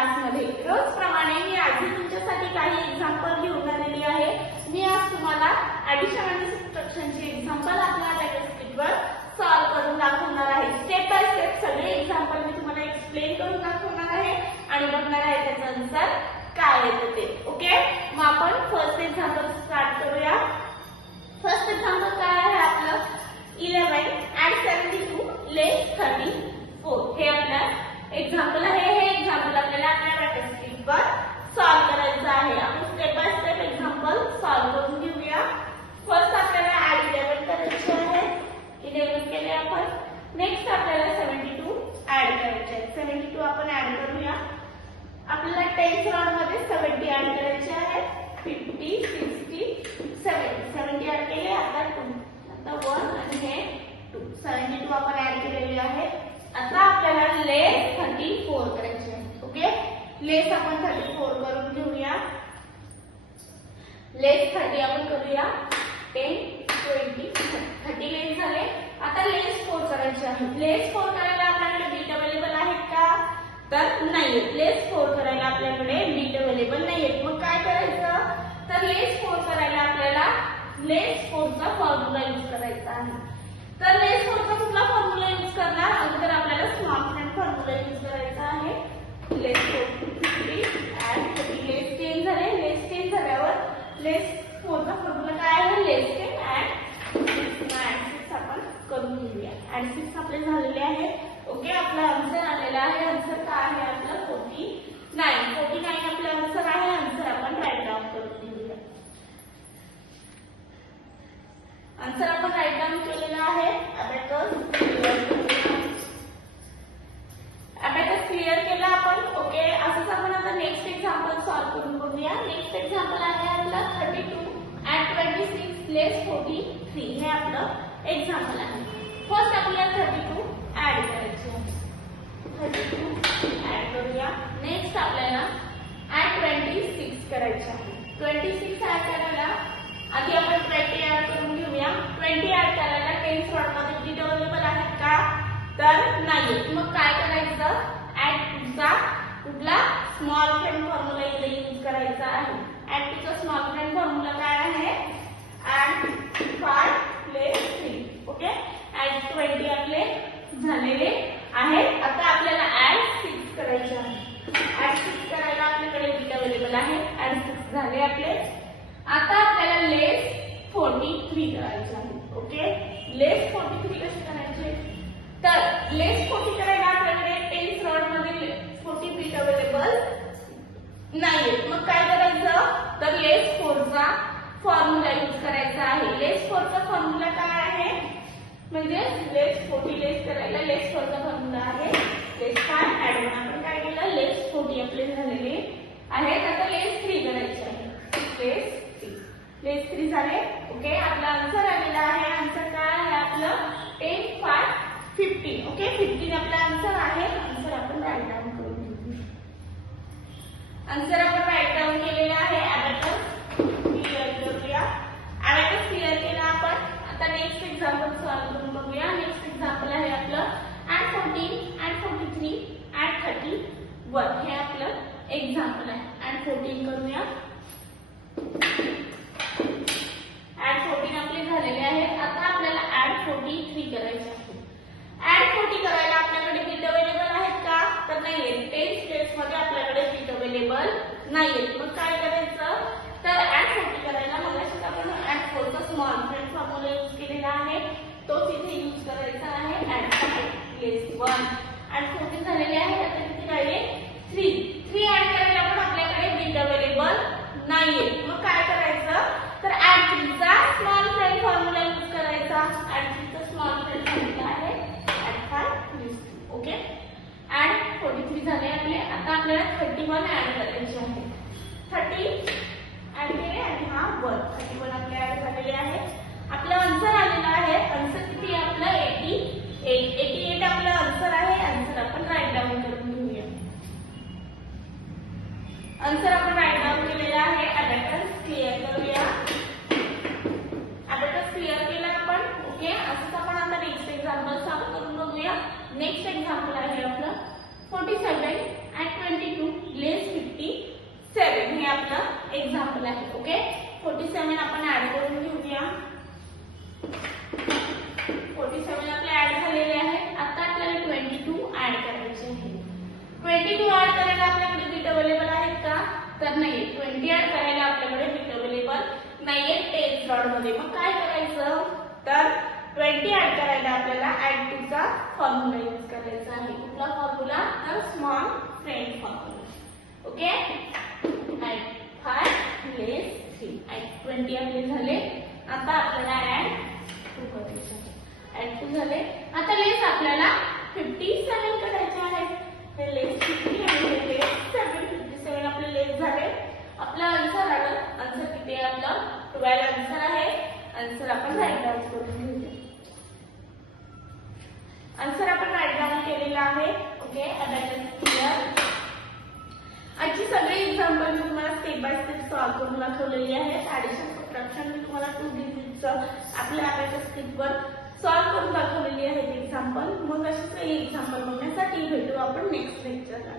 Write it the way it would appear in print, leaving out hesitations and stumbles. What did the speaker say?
क्लासमध्ये रोजप्रमाणे मी आज तुमच्यासाठी काही एक्झाम्पल घेऊन आलेली आहे। मी आज तुम्हाला ॲडिशन आणि सबट्रॅक्शनचे एक्झाम्पल आपल्या टेक्स्टबुकवर सॉल्व्ह करून दाखवणार आहे। स्टेप बाय स्टेप सगळे एक्झाम्पल मी तुम्हाला एक्सप्लेन करून दाखवणार आहे आणि बघणार आहे त्याचा आन्सर काय येतं ते। ओके, मग आपण फर्स्ट एक्झाम्पल स्टार्ट करूया। फर्स्ट एक्झाम्पल काय आहे आपलं 11 and 72 less 34 हे आपलं एक्झाम्पल आहे। हे एक्झाम्पल आपल्याला आपल्या टेक्स्टबुकवर सॉल्व्ह करायचं आहे। आपण step by step example solve करून घेऊया। फर्स्ट आपल्याला ऍड 11 करायचे आहे, 11 केले आपण। नेक्स्ट आपल्याला 72 ऍड करायचे आहे, 72 आपण ऍड करूया। आपल्याला 10th राउंड मध्ये 70 ऍड करायचे आहे, 50 60 70 ऍड केले। आता 1 आणि हे 2 72 आपण ऍड केलेले आहे। आता आपल्याला लेस 34 करायचे आहे। ओके, लेस आपण 34 करून घेऊया। लेस 30 आपण करूया, 10 20 30 लेस झाले। आता लेस 4 करायचे आहे। लेस 4 करायला आपल्याकडे बीट अवेलेबल आहेत का? तर नाहीये। लेस 4 करायला आपल्याकडे बीट अवेलेबल नाहीये। मग काय करायचं? तर लेस 4 करायला आपल्याला लेस 4 चा फॉर्म्युला यूज करायचा आहे। तर लेस 4 चा कुठला फॉर्म्युला यूज करणार? अगोदर आपल्याला स्मॉल फ्रंट फॉर्म्युला यूज करायचा आहे। लेस 4 50 and 30 लेस 10 झाले। लेस 10 झाल्यावर लेस 4 चा फॉर्म्युला काय आहे? लेस 10 and 6 आपण करून घेऊया। and 6 आपले झालेले आहे। ओके, आपला आन्सर आलेला आहे। आन्सर काय आहे आपलं 49 आपला आन्सर आहे। आन्सर आपण राईट डाउन करून घेऊया। आन्सर आपण राईट डाउन केलेला आहे। अबॅकस क्लिअर केला आपण। ओके, असंच आपण आता नेक्स्ट एक्झाम्पल सॉल्व्ह करून बघूया। नेक्स्ट एक्झाम्पल आहे आपला 32 and 26 less 43 हे आपलं एक्झाम्पल आहे। फर्स्ट आपल्याला 32 ऍड करायचे आहे, 32 ऍड करूया। नेक्स्ट आपल्याला ऍड 26 करायचे आहे। 26 ऍड करायला आधी आपण 20 ऍड करून घेऊया। 20 ऍड करायला 10th राउंड मध्ये बीट अवेलेबल आहेत का? तर नाही। मग काय करायचं? ऍड चा कुठला स्मॉल फ्रेंड फॉर्म्युला इथे यूज करायचा आहे। ऍड चा स्मॉल फ्रेंड फॉर्म्युला काय आहे? Add 5 less 3। ओके, ऍड 20 आपले झालेले आहेत। आता आपल्याला ऍड 6 करायचे आहे। ऍड 6 करायला आपल्याकडे बीट अवेलेबल आहे। ऍड 6 झाले आपले। आता आपल्याला लेस 43 करायचे आहे। ओके, लेस 43 कशी करायचे? तर लेस 40 करायला आपल्याकडे 10th राउंड मध्ये 40 बीट अवेलेबल नाहीये। मग काय करायचं? तर लेस 4 चा फॉर्म्युला यूज करायचा आहे। लेस 4 चा फॉर्म्युला काय आहे? म्हणजे लेस 40 लेस करायला लेस 4 चा फॉर्म्युला आहे लेस 5 ऍड 1। आपण काय केलं? लेस 40 आपले झालेले आहेत। आता लेस 3 करायचे आहे। लेस 3 झाले। ओके, आपला आन्सर आलेला आहे। आन्सर काय आहे आपलं 10 5 15। ओके, 15 आपला आन्सर आहे। आन्सर आपण राईट डाउन करून घेऊ। आन्सर आपण राईट डाउन केलेला आहे। अबॅकस क्लिअर करूया। अबॅकस क्लिअर केला आपण। आता नेक्स्ट एक्झाम्पल सॉल्व्ह करून बघूया। नेक्स्ट एक्झाम्पल आहे आपलं ऍड 14 and 43 and 31 हे आपलं एक्झाम्पल आहे। ऍड 14 करूया। ऍड 14 आपले झालेले आहेत। आता आपल्याला ऍड 43 करायचे आहे। ऍड 40 करायला आपल्याकडे बीट अवेलेबल आहेत का? तर नाहीये। 10 स्टेप्स मध्ये आपल्याकडे बीट अवेलेबल नाहीये। मग काय करायचं? तर ऍड 40 करायला मगाशी आपण ऍड 4 चा स्मॉल फ्रेंड फॉर्म्युला यूज केलेला आहे, तोच इथे यूज करायचा आहे। ऍड 5 लेस 1 ऍड 40 झालेले आहे। आता किती राहिले? 3 ऍड करायला पण आपल्याकडे बीट अवेलेबल नाहीये। मग काय करायचं? तर ऍड 3 चा स्मॉल फ्रेंड फॉर्म्युला यूज करायचा। ऍड 3 चा स्मॉल फ्रेंड फॉर्म्युला आहे ऍड 5 यूज। ओके, ऍड 43 झाले आपले। आता आपल्याला 31 ऍड करायचे आहे। 30 ऍड केले आणि हा 1 31 आपले ऍड झालेले आहे। आपला आन्सर आलेला आहे। आन्सर किती आहे आपलं 88 आपला आन्सर आहे। आन्सर आपण राईट डाउन करून घेऊया। आन्सर आपण राईट डाउन केलेला आहे। अबॅकस क्लिअर करूया। अबॅकस क्लिअर आन्सर नाहीये, 20 ऍड करायला आपल्याकडे बिट अवेलेबल नाहीये टेस्ट रॉड मध्ये. मग काय करायचं तर 20 ऍड करायला आपल्याला ऍड टू चा फॉर्म्युला यूज करायचा आहे. कुठला फॉर्म्युला तर small friend formula. Okay, add 5 less 3. Add 20 आपले झाले. आता आपल्याला ऍड 2 करायचं. ऍड 2 झाले. आता लेस आपल्याला 57 करायचे आहेत. हे लेस 50 आणि हे लेस 7. 57 आपले लेस झाले. आपला आन्सर आलं. आन्सर किती आहे आपलं 12 आन्सर आहे. आन्सर आपण राईट डाउन करून घेऊया. आन्सर आपण राईट डाउन केलेला आहे. Okay, abacus clear. आजची सगळी एक्झाम्पल मी तुम्हाला स्टेप बाय स्टेप सॉल्व्ह करून दाखवलेली आहेत. ऍडिशन सबट्रॅक्शन मी तुम्हाला 2 डिजिटचं आपल्या अबॅकस स्क्रिप्टवर सॉल्व्ह करून दाखवलेली आहेत एक्झाम्पल. मग अशीच एक्झाम्पल बघण्यासाठी भेटू आपण नेक्स्ट लेक्चरला.